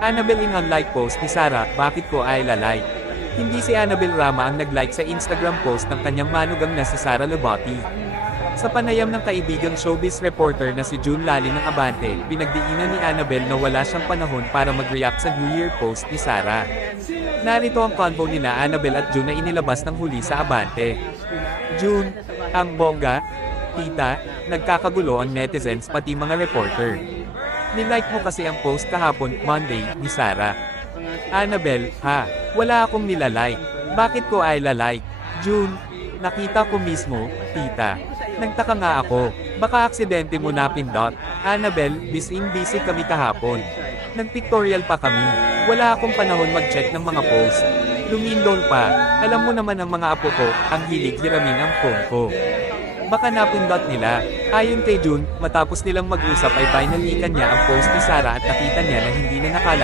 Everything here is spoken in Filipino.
Annabel in unlike post ni Sarah, bakit ko ay lalike? Hindi si Annabel Rama ang nag-like sa Instagram post ng kanyang manugang na si Sara Lobotti. Sa panayam ng kaibigang showbiz reporter na si June Lali ng Abante, pinagdiinan ni Annabel na wala siyang panahon para mag-react sa New Year post ni Sara. Narito ang convo nila Annabel at June na inilabas ng huli sa Abante. June, ang bongga, tita, nagkakagulo ang netizens pati mga reporter. Nilike mo kasi ang post kahapon, Monday, ni Sara. Annabel, ha, wala akong nilalike. Bakit ko ay lalike? June, nakita ko mismo, tita. Nagtaka nga ako, baka aksidente mo napindot. Annabel, busy kami kahapon. Nag-pictorial pa kami. Wala akong panahon mag-check ng mga post. Lumindol pa, alam mo naman ang mga apo ko, ang hilig hiramin ang phone ko. Baka napindot nila. Ayon kay June, matapos nilang mag-usap ay binalikan niya ang post ni Sara at nakita niya na hindi na nakalike